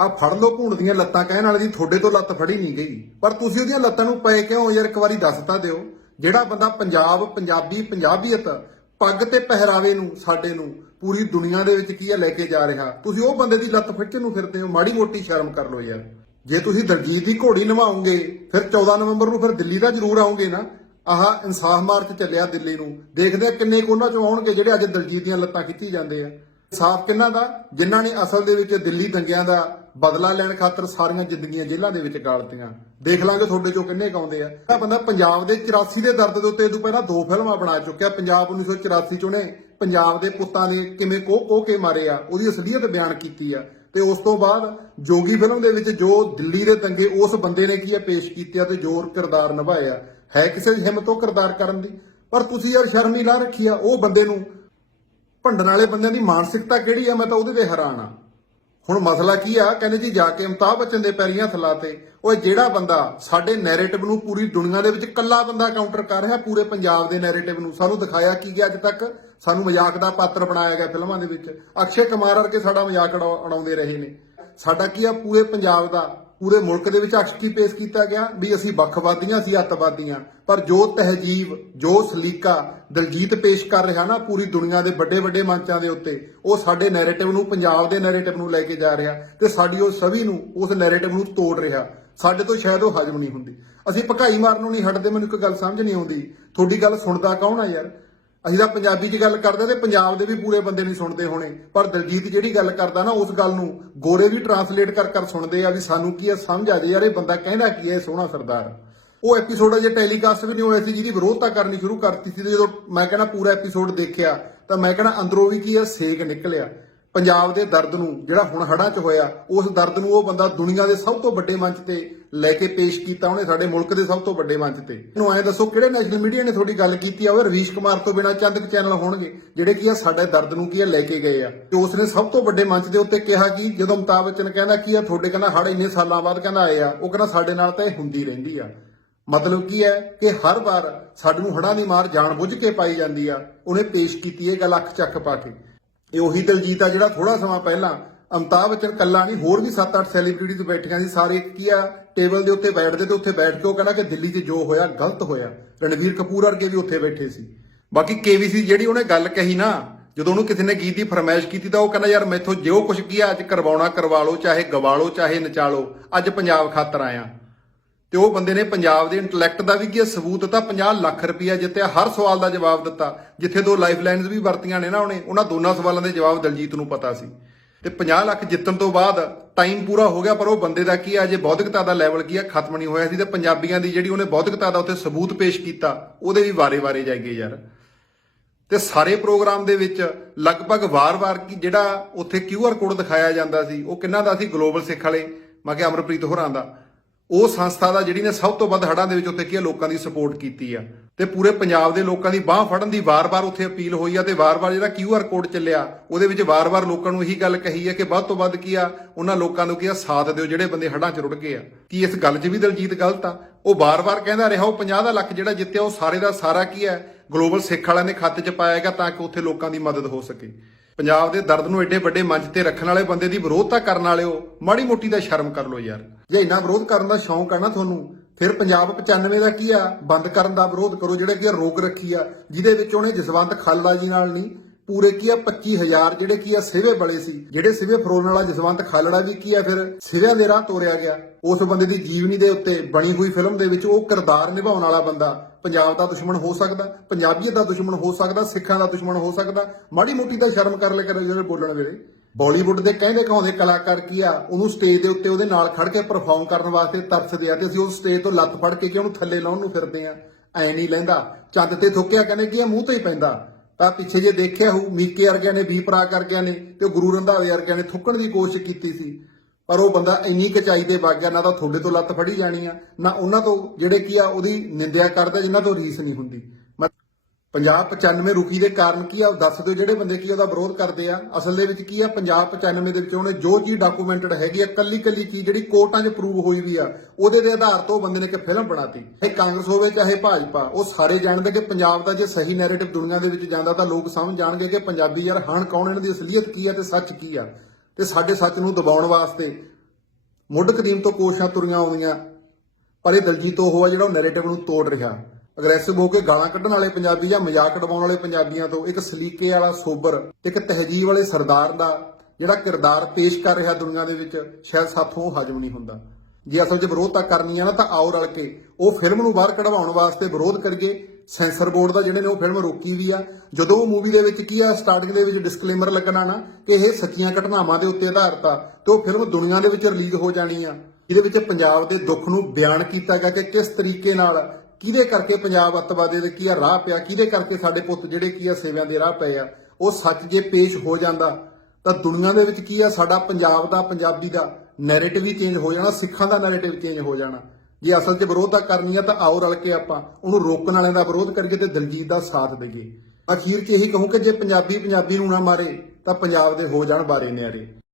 ਆ ਫੜ ਲੋ ਭੂੰਡ ਦੀਆਂ ਲੱਤਾਂ, ਕਹਿਣ ਵਾਲੇ ਦੀ ਤੁਹਾਡੇ ਤੋਂ ਲੱਤ ਫੜੀ ਨਹੀਂ ਗਈ। ਪਰ ਤੁਸੀਂ ਉਹਦੀਆਂ ਲੱਤਾਂ ਨੂੰ ਪਏ ਕਿਉਂ? ਯਾਰ ਇੱਕ ਵਾਰੀ ਦੱਸ ਤਾਂ ਦਿਓ। ਜਿਹੜਾ ਬੰਦਾ ਪੰਜਾਬ, ਪੰਜਾਬੀ, ਪੰਜਾਬੀਅਤ ਪੱਗ ਤੇ ਪਹਿਰਾਵੇ ਨੂੰ, ਸਾਡੇ ਨੂੰ, ਪੂਰੀ ਦੁਨੀਆ ਦੇ ਵਿੱਚ ਕੀ ਹੈ, ਲੈ ਕੇ ਜਾ ਰਿਹਾ। ਤੁਸੀਂ ਉਹ ਬੰਦੇ ਦੀ ਲੱਤ ਫੜਕੇ ਨੂੰ ਫਿਰਦੇ ਹੋ, ਮਾੜੀ ਮੋਟੀ ਸ਼ਰਮ ਕਰ ਲਓ ਯਾਰ। ਜੇ ਤੁਸੀਂ ਦਲਜੀਤ ਦੀ ਘੋੜੀ ਨਿਭਾਉਂਗੇ ਫਿਰ 14 ਨਵੰਬਰ ਨੂੰ ਫਿਰ ਦਿੱਲੀ ਦਾ ਜ਼ਰੂਰ ਆਉਂਗੇ ਨਾ। ਆਹ ਇਨਸਾਫ ਮਾਰਚ ਚੱਲਿਆ ਦਿੱਲੀ ਨੂੰ। ਦੇਖਦੇ ਆ ਕਿੰਨੇ ਕੁ ਉਹਨਾਂ ਚੋਂ ਆਉਣਗੇ ਜਿਹੜੇ ਅੱਜ ਦਲਜੀਤ ਦੀਆਂ ਲੱਤਾਂ ਖਿੱਚੀ ਜਾਂਦੇ ਆ। ਇਨਸਾਫ਼ ਕਿੰਨਾ ਦਾ? ਜਿਨ੍ਹਾਂ ਨੇ ਅਸਲ ਦੇ ਵਿੱਚ ਦਿੱਲੀ ਦੰਗਿਆਂ ਦਾ ਬਦਲਾ ਲੈਣ ਖਾਤਰ ਸਾਰੀਆਂ ਜ਼ਿੰਦਗੀਆਂ ਜੇਲ੍ਹਾਂ ਦੇ ਵਿੱਚ ਗਾਲਤੀਆਂ। ਦੇਖ ਲਾਂਗੇ ਤੁਹਾਡੇ ਚੋਂ ਕਿੰਨੇ ਕਾਉਂਦੇ ਆ। ਇਹ ਬੰਦਾ ਪੰਜਾਬ ਦੇ 84 ਦੇ ਦਰਦ ਦੇ ਉੱਤੇ ਇਹ ਤੋਂ ਪਹਿਲਾਂ ਦੋ ਫਿਲਮਾਂ ਬਣਾ ਚੁੱਕਿਆ। ਪੰਜਾਬ 1984 ਚ ਉਹਨੇ ਪੰਜਾਬ ਦੇ ਪੁੱਤਾਂ ਨੇ ਕਿਵੇਂ ਕੋਹ ਕੋਹ ਕੇ ਮਾਰੇ ਆ, ਉਹਦੀ ਅਸਲੀਅਤ ਬਿਆਨ ਕੀਤੀ ਆ। ਤੇ ਉਸ ਤੋਂ ਬਾਅਦ ਜੋਗੀ ਫਿਲਮ ਦੇ ਵਿੱਚ ਜੋ ਦਿੱਲੀ ਦੇ ਦੰਗੇ ਉਸ ਬੰਦੇ ਨੇ ਕੀ ਆ, ਪੇਸ਼ ਕੀਤੇ ਆ ਤੇ ਜੋਰ ਕਿਰਦਾਰ ਨਿਭਾਇਆ ਹੈ ਕਿਸੇ ਦੀ ਹਿੰਮਤ ਉਹ ਕਿਰਦਾਰ ਕਰਨ ਦੀ? ਪਰ ਤੁਸੀਂ ਯਾਰ ਸ਼ਰਮੀ ਹੀ ਲਾ ਰੱਖੀ ਆ, ਉਹ ਬੰਦੇ ਨੂੰ ਭੰਡਣ ਵਾਲੇ ਬੰਦਿਆਂ ਦੀ ਮਾਨਸਿਕਤਾ ਕਿਹੜੀ ਆ, ਮੈਂ ਤਾਂ ਉਹਦੇ ਤੇ ਹੈਰਾਨ ਆ। ਹੁਣ ਮਸਲਾ ਕੀ ਆ? ਕਹਿੰਦੇ ਜੀ ਜਾ ਕੇ ਅਮਤਾਬ ਬੱਚਨ ਦੇ ਪੈਰੀਆਂ ਥਲਾਤੇ ਓਏ, ਜਿਹੜਾ ਬੰਦਾ ਸਾਡੇ ਨੈਰੇਟਿਵ ਨੂੰ ਪੂਰੀ ਦੁਨੀਆ ਦੇ ਵਿੱਚ ਇਕੱਲਾ ਬੰਦਾ ਕਾਊਂਟਰ ਕਰ ਰਿਹਾ, ਪੂਰੇ ਪੰਜਾਬ ਦੇ ਨੈਰੇਟਿਵ ਨੂੰ। ਸਾਨੂੰ ਦਿਖਾਇਆ ਕੀ ਗਿਆ ਅੱਜ ਤੱਕ? ਸਾਨੂੰ ਮਜ਼ਾਕ ਦਾ ਪਾਤਰ ਬਣਾਇਆ ਗਿਆ ਫਿਲਮਾਂ ਦੇ ਵਿੱਚ। ਅਕਸ਼ੇ ਕੁਮਾਰ ਵਰਗੇ ਸਾਡਾ ਮਜ਼ਾਕ ਉਡਾ- ਉਡਾਉਂਦੇ ਰਹੇ ਨੇ। ਸਾਡਾ ਕੀ ਆ? ਪੂਰੇ ਪੰਜਾਬ ਦਾ ਪੂਰੇ ਮੁਲਕ ਦੇ ਵਿੱਚ ਅਕਸ਼ ਕੀ ਪੇਸ਼ ਕੀਤਾ ਗਿਆ ਵੀ ਅਸੀਂ ਵੱਖਵਾਦੀਆਂ ਸੀ ਅੱਤਵਾਦੀਆਂ। ਪਰ ਜੋ ਤਹਿਜੀਬ, ਜੋ ਸਲੀਕਾ ਦਲਜੀਤ ਪੇਸ਼ ਕਰ ਰਿਹਾ ਨਾ ਪੂਰੀ ਦੁਨੀਆ ਦੇ ਵੱਡੇ ਵੱਡੇ ਮੰਚਾਂ ਦੇ ਉੱਤੇ, ਉਹ ਸਾਡੇ ਨੈਰੇਟਿਵ ਨੂੰ, ਪੰਜਾਬ ਦੇ ਨੈਰੇਟਿਵ ਨੂੰ ਲੈ ਕੇ ਜਾ ਰਿਹਾ ਤੇ ਸਾਡੀ ਉਹ ਸਭੀ ਨੂੰ, ਉਸ ਨੈਰੇਟਿਵ ਨੂੰ ਤੋੜ ਰਿਹਾ। ਸਾਡੇ ਤੋਂ ਸ਼ਾਇਦ ਉਹ ਹਜਮ ਨਹੀਂ ਹੁੰਦੀ। ਅਸੀਂ ਭਕਾਈ ਮਾਰਨ ਨੂੰ ਨਹੀਂ ਹਟਦੇ, ਮੈਨੂੰ ਇੱਕ ਗੱਲ ਸਮਝ ਨਹੀਂ ਆਉਂਦੀ। ਤੁਹਾਡੀ ਗੱਲ ਸੁਣਦਾ ਕੌਣ ਆ ਯਾਰ? ਅਸੀਂ ਤਾਂ ਪੰਜਾਬੀ 'ਚ ਗੱਲ ਕਰਦੇ ਤੇ ਪੰਜਾਬ ਦੇ ਵੀ ਪੂਰੇ ਬੰਦੇ ਨਹੀਂ ਸੁਣਦੇ ਹੋਣੇ। ਪਰ ਦਲਜੀਤ ਜਿਹੜੀ ਗੱਲ ਕਰਦਾ ਨਾ ਉਸ ਗੱਲ ਨੂੰ ਗੋਰੇ ਵੀ ਟਰਾਂਸਲੇਟ ਕਰ ਕਰ ਸੁਣਦੇ ਆ ਵੀ ਸਾਨੂੰ ਕੀ ਆ, ਸਮਝ ਆ ਜੇ ਯਾਰ ਇਹ ਬੰਦਾ ਕਹਿੰਦਾ ਕੀ ਹੈ ਇਹ ਸੋਹਣਾ ਸਰਦਾਰ। ਉਹ ਐਪੀਸੋਡ ਅਜੇ ਟੈਲੀਕਾਸਟ ਵੀ ਨਹੀਂ ਹੋਇਆ ਸੀ, ਜਿਹਦੀ ਵਿਰੋਧਤਾ ਕਰਨੀ ਸ਼ੁਰੂ ਕਰਤੀ ਸੀ ਤੇ ਜਦੋਂ ਮੈਂ ਕਹਿੰਦਾ ਪੂਰਾ ਐਪੀਸੋਡ ਦੇਖਿਆ, ਤਾਂ ਮੈਂ ਕਹਿੰਦਾ ਅੰਦਰੋਂ ਵੀ ਕੀ ਆ, ਸੇਕ ਨਿਕਲਿਆ। ਪੰਜਾਬ ਦੇ ਦਰਦ ਨੂੰ, ਜਿਹੜਾ ਹੁਣ ਹੜਾਂ 'ਚ ਹੋਇਆ, ਉਸ ਦਰਦ ਨੂੰ ਉਹ ਬੰਦਾ ਦੁਨੀਆ ਦੇ ਸਭ ਤੋਂ ਵੱਡੇ ਮੰਚ ਤੇ ਲੈ ਕੇ ਪੇਸ਼ ਕੀਤਾ ਉਹਨੇ, ਸਾਡੇ ਮੁਲਕ ਦੇ ਸਭ ਤੋਂ ਵੱਡੇ ਮੰਚ ਤੇ। ਇਹਨੂੰ ਐਂ ਦੱਸੋ, ਕਿਹੜੇ ਨੈਸ਼ਨਲ ਮੀਡੀਆ ਨੇ ਤੁਹਾਡੀ ਗੱਲ ਕੀਤੀ ਆ? ਉਹ ਰਵੀਸ਼ ਕੁਮਾਰ ਤੋਂ ਬਿਨਾਂ ਚੰਦ ਚੈਨਲ ਹੋਣਗੇ, ਜਿਹੜੇ ਕੀ ਆ, ਸਾਡੇ ਦਰਦ ਨੂੰ ਕੀ ਆ, ਲੈ ਕੇ ਗਏ ਆ। ਤੇ ਉਸਨੇ ਸਭ ਤੋਂ ਵੱਡੇ ਮੰਚ ਦੇ ਉੱਤੇ ਕਿਹਾ ਕਿ, ਜਦੋਂ ਅਮਿਤਾਭ ਬੱਚਨ ਕਹਿੰਦਾ ਕੀ ਆ ਤੁਹਾਡੇ ਕਹਿੰਦਾ ਹੜ ਇੰਨੇ ਸਾਲਾਂ ਬਾਅਦ ਕਹਿੰਦਾ ਆਏ ਆ, ਉਹ ਕਹਿੰਦਾ ਸਾਡੇ ਨਾਲ ਤਾਂ ਇਹ ਹੁੰਦੀ ਰਹਿੰਦੀ ਆ। ਮਤਲਬ ਕੀ ਹੈ ਕਿ ਹਰ ਵਾਰ ਸਾਡੇ ਨੂੰ ਹੜਾਂ ਦੀ ਮਾਰ ਜਾਣ ਬੁੱਝ ਕੇ ਪਾਈ ਜਾਂਦੀ ਆ, ਉਹਨੇ ਪੇਸ਼ ਕੀਤੀ ਇਹ ਗੱਲ ਅੱਖ ਚੱਕ ਪਾ ਕੇ। ਇਹ ਉਹੀ ਦਲਜੀਤ ਆ ਜਿਹੜਾ ਥੋੜਾ ਸਮਾਂ ਪਹਿਲਾਂ ਅਮਿਤਾਭ ਬੱਚਨ ਕੱਲਾ ਨਹੀਂ, ਹੋਰ ਵੀ 7-8 ਸੈਲੀਬ੍ਰਿਟੀਜ਼ ਬੈਠੀਆਂ ਸੀ, ਸਾਰੇ ਕੀ ਆ ਟੇਬਲ ਦੇ ਉੱਤੇ ਬੈਠਦੇ ਤੇ ਉੱਥੇ ਬੈਠ ਕੇ ਉਹ ਕਹਿੰਦਾ ਕਿ ਦਿੱਲੀ 'ਚ ਜੋ ਹੋਇਆ ਗਲਤ ਹੋਇਆ, ਰਣਵੀਰ ਕਪੂਰ ਵਰਗੇ ਵੀ ਉੱਥੇ ਬੈਠੇ ਸੀ। ਬਾਕੀ ਕੇਵੀਸੀ ਜਿਹੜੀ ਉਹਨੇ ਗੱਲ ਕਹੀ ਨਾ, ਜਦੋਂ ਉਹਨੂੰ ਕਿਸੇ ਨੇ ਗੀਤ ਦੀ ਫਰਮਾਇਸ਼ ਕੀਤੀ ਤਾਂ ਉਹ ਕਹਿੰਦਾ, ਯਾਰ ਮੈਥੋਂ ਜੋ ਕੁਝ ਕੀ ਆ, ਅੱਜ ਕਰਵਾਉਣਾ ਕਰਵਾ ਲਓ, ਚਾਹੇ ਗਵਾ ਲਓ, ਚਾਹੇ ਨਚਾ ਲਓ, ਅੱਜ ਪੰਜਾਬ ਖਾਤਰ ਆਇਆ। ਤੇ ਉਹ ਬੰਦੇ ਨੇ ਪੰਜਾਬ ਦੇ ਇੰਟੈਲੈਕਟ ਦਾ ਵੀ ਕੀ ਸਬੂਤ ਦਿੱਤਾ 50 ਲੱਖ ਰੁਪਇਆ ਜਿੱਤਿਆ ਹਰ ਸਵਾਲ ਦਾ ਜਵਾਬ ਦਿੱਤਾ। ਜਿੱਥੇ ਦੋ ਲਾਈਫ ਲਾਈਨਸ ਵੀ ਵਰਤੀਆਂ ਨੇ ਨਾ ਉਹਨੇ, ਉਹਨਾਂ ਦੋਨਾਂ ਸਵਾਲਾਂ ਦੇ ਜਵਾਬ ਦਲਜੀਤ ਨੂੰ ਪਤਾ ਸੀ। ਤੇ 50 ਲੱਖ ਜਿੱਤਣ ਤੋਂ ਬਾਅਦ ਟਾਈਮ ਪੂਰਾ ਹੋ ਗਿਆ, ਪਰ ਉਹ ਬੰਦੇ ਦਾ ਕੀ ਆ ਜੇ ਬੌਧਿਕਤਾ ਦਾ ਲੈਵਲ ਕੀ ਆ, ਖਤਮ ਨਹੀਂ ਹੋਇਆ ਸੀ ਤੇ ਪੰਜਾਬੀਆਂ ਦੀ ਜਿਹੜੀ ਉਹਨੇ ਬੌਧਿਕਤਾ ਦਾ ਉੱਥੇ ਸਬੂਤ ਪੇਸ਼ ਕੀਤਾ, ਉਹਦੇ ਵੀ ਵਾਰੇ-ਵਾਰੇ ਜਾਈਏ ਯਾਰ। ਤੇ ਸਾਰੇ ਪ੍ਰੋਗਰਾਮ ਦੇ ਵਿੱਚ ਲਗਭਗ ਵਾਰ-ਵਾਰ ਕੀ, ਜਿਹੜਾ ਉੱਥੇ QR ਕੋਡ ਦਿਖਾਇਆ ਜਾਂਦਾ ਸੀ, ਉਹ ਕਿੰਨਾ ਦਾ ਸੀ? ਗਲੋਬਲ ਸਿੱਖ ਵਾਲੇ, ਮੈਂ ਕਿਹਾ ਅਮਰਪ੍ਰੀਤ ਹੋਰਾਂ ਦਾ। ਉਹ ਸੰਸਥਾ ਦਾ ਜਿਹੜੀ ਨੇ ਸਭ ਤੋਂ ਵੱਧ ਹੜਾਂ ਦੇ ਵਿੱਚ ਉੱਥੇ ਕੀ ਆ, ਲੋਕਾਂ ਦੀ ਸਪੋਰਟ ਕੀਤੀ ਆ। ਤੇ ਪੂਰੇ ਪੰਜਾਬ ਦੇ ਲੋਕਾਂ ਦੀ ਬਾਹ ਫੜਨ ਦੀ ਵਾਰ-ਵਾਰ ਉੱਥੇ ਅਪੀਲ ਹੋਈ ਆ ਤੇ ਵਾਰ-ਵਾਰ ਜਿਹੜਾ QR ਕੋਡ ਚੱਲਿਆ, ਉਹਦੇ ਵਿੱਚ ਵਾਰ-ਵਾਰ ਲੋਕਾਂ ਨੂੰ ਇਹੀ ਗੱਲ ਕਹੀ ਆ ਕਿ ਵੱਧ ਤੋਂ ਵੱਧ ਕੀ ਆ, ਉਹਨਾਂ ਲੋਕਾਂ ਨੂੰ ਕੀ ਆ, ਸਾਥ ਦਿਓ ਜਿਹੜੇ ਬੰਦੇ ਹੜਾਂ 'ਚ ਰੁੜ ਗਏ ਆ। ਕੀ ਇਸ ਗੱਲ 'ਚ ਵੀ ਦਲਜੀਤ ਗਲਤ ਆ? ਉਹ ਵਾਰ-ਵਾਰ ਕਹਿੰਦਾ ਰਿਹਾ, ਉਹ 50 ਦਾ ਲੱਖ ਜਿਹੜਾ ਜਿੱਤਿਆ, ਉਹ ਸਾਰੇ ਦਾ ਸਾਰਾ ਕੀ ਹੈ ਗਲੋਬਲ ਸਿੱਖ ਵਾਲਿਆਂ ਨੇ ਖਾਤੇ 'ਚ ਪਾਇਆ ਗਿਆ ਤਾਂ ਕਿ ਉੱਥੇ ਲੋਕਾਂ ਦੀ ਮਦਦ ਹੋ ਸਕੇ। ਪੰਜਾਬ ਦੇ ਦਰਦ ਨੂੰ ਐਡੇ ਵੱਡੇ ਮੰਚ ਤੇ ਰੱਖਣ ਵਾਲੇ ਬੰਦੇ ਦੀ ਵਿਰੋਧਤਾ ਕਰਨ ਵਾਲਿਓ ਮਾੜੀ ਮੋਟੀ ਦਾ ਸ਼ਰਮ ਕਰ ਲਓ ਯਾਰ। ਜੇ ਇੰਨਾ ਵਿਰੋਧ ਕਰਨ ਦਾ ਸ਼ੌਂਕ ਆ ਨਾ ਤੁਹਾਨੂੰ, ਫਿਰ ਪੰਜਾਬ 95 ਦਾ ਕੀ ਆ? ਬੰਦ ਕਰਨ ਦਾ ਵਿਰੋਧ ਕਰੋ, ਜਿਹੜੇ ਕੀ ਰੋਕ ਰੱਖੀ ਆ, ਜਿਹਦੇ ਵਿੱਚ ਉਹਨੇ ਜਸਵੰਤ ਖਾਲੜਾ ਜੀ ਨਾਲ ਨਹੀਂ, ਪੂਰੇ ਕੀ ਆ 25000 ਜਿਹੜੇ ਕੀ ਆ, ਸਿਵੇ ਬਲੇ ਸੀ। ਜਿਹੜੇ ਸਿਵੇ ਫਰੋਲਣ ਵਾਲਾ ਜਸਵੰਤ ਖਾਲੜਾ ਵੀ ਕੀ ਆ, ਫਿਰ ਸਿਵਿਆਂ ਦੇ ਰਾਹ ਤੋਰਿਆ ਗਿਆ। ਉਸ ਬੰਦੇ ਦੀ ਜੀਵਨੀ ਦੇ ਉੱਤੇ ਬਣੀ ਹੋਈ ਫਿਲਮ ਦੇ ਵਿੱਚ ਉਹ ਕਿਰਦਾਰ ਨਿਭਾਉਣ ਵਾਲਾ ਬੰਦਾ। ਪੰਜਾਬ ਦਾ ਦੁਸ਼ਮਣ ਹੋ ਸਕਦਾ, ਪੰਜਾਬੀਅਤ ਦਾ ਦੁਸ਼ਮਣ ਹੋ ਸਕਦਾ, ਸਿੱਖਾਂ ਦਾ ਦੁਸ਼ਮਣ ਹੋ ਸਕਦਾ। ਮਾੜੀ ਮੋਟੀ ਦਾ ਸ਼ਰਮ ਕਰ ਲੈ ਕਰੋ ਜਿਹੜੇ ਬੋਲਣ ਵੇਲੇ। ਬਾਲੀਵੁੱਡ ਦੇ ਕਹਿੰਦੇ ਕਹਾਉਂਦੇ ਕਲਾਕਾਰ ਕੀ ਆ? ਉਹਨੂੰ ਸਟੇਜ ਦੇ ਉੱਤੇ ਉਹਦੇ ਨਾਲ ਖੜ ਕੇ ਪਰਫਾਰਮ ਕਰਨ ਵਾਸਤੇ ਤਰਸਦੇ ਆ ਤੇ ਅਸੀਂ ਉਸ ਸਟੇਜ ਤੋਂ ਲੱਤ ਫੜ ਕੇ ਕਿ ਉਹਨੂੰ ਥੱਲੇ ਲਾਉਣ ਨੂੰ ਫਿਰਦੇ ਆ। ਐ ਨਹੀਂ ਲੈਂਦਾ। ਚੰਦ ਤੇ ਥੁੱਕਿਆ ਕਹਿੰਦੇ ਕੀ ਆ ਮੂੰਹ ਤੇ ਹੀ ਪੈਂਦਾ। ਤਾਂ ਪਿੱਛੇ ਜੇ ਦੇਖਿਆ ਹੋਊ, ਮੀਕੇ ਵਰਗਿਆਂ ਨੇ ਵੀ ਭਰਾ ਕਰਗਿਆਂ ਨੇ ਤੇ ਗੁਰੂ ਰੰਧਾਵੇ ਵਰਗਿਆਂ ਨੇ ਥੁੱਕਣ ਦੀ ਕੋਸ਼ਿਸ਼ ਕੀਤੀ ਸੀ। ਪਰ ਉਹ ਬੰਦਾ ਇੰਨੀ ਕਚਾਈ ਤੇ ਵਗ ਗਿਆ ਨਾ ਤਾਂ ਤੁਹਾਡੇ ਤੋਂ ਲੱਤ ਫੜੀ ਜਾਣੀ ਆ, ਨਾ ਉਹਨਾਂ ਤੋਂ, ਜਿਹੜੇ ਕੀ ਆ, ਉਹਦੀ ਨਿੰਦਿਆ ਕਰਦਾ, ਜਿਨ੍ਹਾਂ ਤੋਂ ਰੀਸ ਨਹੀਂ ਹੁੰਦੀ। ਪੰਜਾਬ 95 ਰੁਕੀ ਦੇ ਕਾਰਨ ਕੀ ਆ? ਉਹ ਦੱਸ ਦਿਓ ਜਿਹੜੇ ਬੰਦੇ ਕੀ ਉਹਦਾ ਵਿਰੋਧ ਕਰਦੇ ਆ। ਅਸਲ ਦੇ ਵਿੱਚ ਕੀ ਆ? ਪੰਜਾਬ 95 ਦੇ ਵਿੱਚ ਉਹਨੇ ਜੋ ਚੀਜ਼ ਡਾਕੂਮੈਂਟਡ ਹੈਗੀ ਆ ਕੱਲੀ ਕੱਲੀ ਚੀਜ਼ ਜਿਹੜੀ ਕੋਰਟਾਂ 'ਚ ਪ੍ਰੂਵ ਹੋਈ ਵੀ ਆ, ਉਹਦੇ ਦੇ ਆਧਾਰ ਤੋਂ ਬੰਦੇ ਨੇ ਇੱਕ ਫਿਲਮ ਬਣਾਤੀ। ਇਹ ਕਾਂਗਰਸ ਹੋਵੇ, ਚਾਹੇ ਭਾਜਪਾ, ਉਹ ਸਾਰੇ ਜਾਣਦੇ ਕਿ ਪੰਜਾਬ ਦਾ ਜੇ ਸਹੀ ਨੈਰੇਟਿਵ ਦੁਨੀਆ ਦੇ ਵਿੱਚ ਜਾਂਦਾ ਤਾਂ ਲੋਕ ਸਮਝ ਜਾਣਗੇ ਕਿ ਪੰਜਾਬੀ ਯਾਰ ਹਣ ਕੌਣ ਇਹਨਾਂ ਦੀ ਅਸਲੀਅਤ ਕੀ ਆ ਤੇ ਸੱਚ ਕੀ ਆ। ਤੇ ਸਾਡੇ ਸੱਚ ਨੂੰ ਦਬਾਉਣ ਵਾਸਤੇ ਮੁੱਢ ਕਦੀਮ ਤੋਂ ਕੋਸ਼ਿਸ਼ਾਂ ਤੁਰੀਆਂ ਆਉਂਦੀਆਂ ਪਰ ਇਹ ਦਲਜੀਤ ਉਹ ਆ ਜਿਹੜਾ ਉਹ ਨੈਰੇਟਿਵ ਨੂੰ ਤੋੜ ਰਿਹਾ। ਅਗਰੈਸਿਵ ਹੋ ਕੇ ਗਾਲਾਂ ਕੱਢਣ ਵਾਲੇ ਪੰਜਾਬੀ ਜਾਂ ਮਜ਼ਾਕ ਉਡਾਉਣ ਵਾਲੇ ਪੰਜਾਬੀਆਂ ਤੋਂ ਇੱਕ ਸਲੀਕੇ ਵਾਲਾ ਸੋਬਰ, ਇੱਕ ਤਹਿਜੀਬ ਵਾਲੇ ਸਰਦਾਰ ਦਾ ਜਿਹੜਾ ਕਿਰਦਾਰ ਪੇਸ਼ ਕਰ ਰਿਹਾ ਦੁਨੀਆ ਦੇ ਵਿੱਚ, ਸ਼ਾਇਦ ਸਾਥੋਂ ਉਹ ਹਜਮ ਨਹੀਂ ਹੁੰਦਾ। ਜੇ ਅਸਲ 'ਚ ਵਿਰੋਧਤਾ ਕਰਨੀ ਆ ਨਾ, ਤਾਂ ਆਓ ਰਲ ਕੇ ਉਹ ਫਿਲਮ ਨੂੰ ਬਾਹਰ ਕਢਵਾਉਣ ਵਾਸਤੇ ਵਿਰੋਧ ਕਰੀਏ। ਸੈਂਸਰ ਬੋਰਡ ਦਾ ਜਿਹੜੇ ਨੇ ਉਹ ਫਿਲਮ ਰੋਕੀ ਵੀ ਆ। ਜਦੋਂ ਉਹ ਮੂਵੀ ਦੇ ਵਿੱਚ ਕੀ ਆ ਸਟਾਰਟਿੰਗ ਦੇ ਵਿੱਚ ਡਿਸਕਲੇਮਰ ਲੱਗਣਾ ਨਾ ਕਿ ਇਹ ਸੱਚੀਆਂ ਘਟਨਾਵਾਂ ਦੇ ਉੱਤੇ ਆਧਾਰਿਤ ਆ, ਤੇ ਉਹ ਫਿਲਮ ਦੁਨੀਆ ਦੇ ਵਿੱਚ ਰਿਲੀਜ਼ ਹੋ ਜਾਣੀ ਆ। ਇਹਦੇ ਵਿੱਚ ਪੰਜਾਬ ਦੇ ਦੁੱਖ ਨੂੰ ਬਿਆਨ ਕੀਤਾ ਗਿਆ ਕਿ ਕਿਸ ਤਰੀਕੇ ਨਾਲ ਕਿਹਦੇ ਕਰਕੇ ਪੰਜਾਬ ਅੱਤਵਾਦੀ ਦੇ ਕੀ ਆ ਰਾਹ ਪਿਆ, ਕਿਹਦੇ ਕਰਕੇ ਸਾਡੇ ਪੁੱਤ ਜਿਹੜੇ ਕੀ ਆ ਸੇਵਿਆਂ ਦੇ ਰਾਹ ਪਏ ਆ, ਉਹ ਸੱਚ ਜੇ ਪੇਸ਼ ਹੋ ਜਾਂਦਾ, ਤਾਂ ਦੁਨੀਆ ਦੇ ਵਿੱਚ ਕੀ ਆ, ਸਾਡਾ ਪੰਜਾਬ ਦਾ, ਪੰਜਾਬੀ ਦਾ ਨੈਰੇਟਿਵ ਹੀ ਚੇਂਜ ਹੋ ਜਾਣਾ, ਸਿੱਖਾਂ ਦਾ ਨੈਰੇਟਿਵ ਚੇਂਜ ਹੋ ਜਾਣਾ। ਜੇ ਅਸਲ 'ਚ ਵਿਰੋਧਤਾ ਕਰਨੀ ਆ, ਤਾਂ ਆਓ ਰਲ ਕੇ ਆਪਾਂ ਉਹਨੂੰ ਰੋਕਣ ਵਾਲਿਆਂ ਦਾ ਵਿਰੋਧ ਕਰੀਏ ਤੇ ਦਲਜੀਤ ਦਾ ਸਾਥ ਦਈਏ। ਅਖੀਰ 'ਚ ਇਹੀ ਕਹੂੰ ਕਿ ਜੇ ਪੰਜਾਬੀ ਪੰਜਾਬੀ ਨੂੰ ਨਾ ਮਾਰੇ, ਤਾਂ ਪੰਜਾਬ ਦੇ ਹੋ ਜਾਣ ਬਾਰੇ ਨਿਆਰੇ।